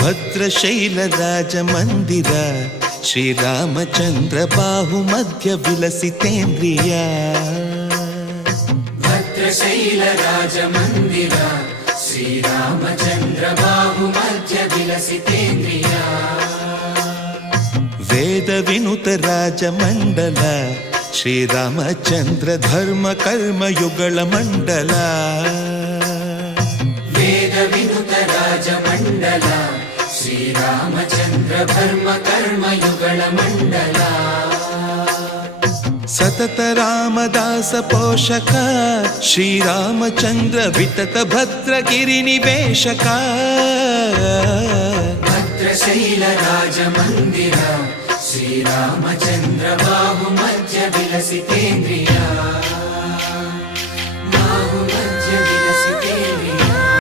ಭದ್ರಶೈಲ ರಾಜ ಮಂದಿರ ಶ್ರೀರಾಮಚಂದ್ರ ಬಾಹು ಮಧ್ಯ ವಿಲಸಿತೇಂದ್ರಿಯ ಭದ್ರಶೈಲ ರಾಜ ಮಂದಿರ ಶ್ರೀರಾಮಚಂದ್ರ ಬಾಹು ಮಧ್ಯ ವಿಲಸಿತೇಂದ್ರಿಯ ವೇದ ವಿನುತ ರಾಜ ಮಂಡಲ ಶ್ರೀರಾಮಚಂದ್ರ ಧರ್ಮ ಕರ್ಮ ಯುಗಳ ಮಂಡಲ ವೇದ ವಿನುತ ರಾಜ ಮಂಡಲ ಶ್ರೀರಾಮಚಂದ್ರ ಧರ್ಮ ಕರ್ಮ ಯುಗಳ ಮಂಡಲ ಸತತ ರಾಮದಾಸ ಪೋಷಕ ಶ್ರೀರಾಮಚಂದ್ರ ವಿತತ ಭದ್ರಗಿರಿ ನಿವೇಶಕ ಭದ್ರಶೈಲ ರಾಜ ಮಂದಿರ ಶ್ರೀರಾಮಚಂದ್ರ ಬಾಹು ಮಧ್ಯ ವಿಲಸಿತೇಂದ್ರಿಯ ಬಾಹು ಮಧ್ಯ ವಿಲಸಿತೇಂದ್ರಿಯ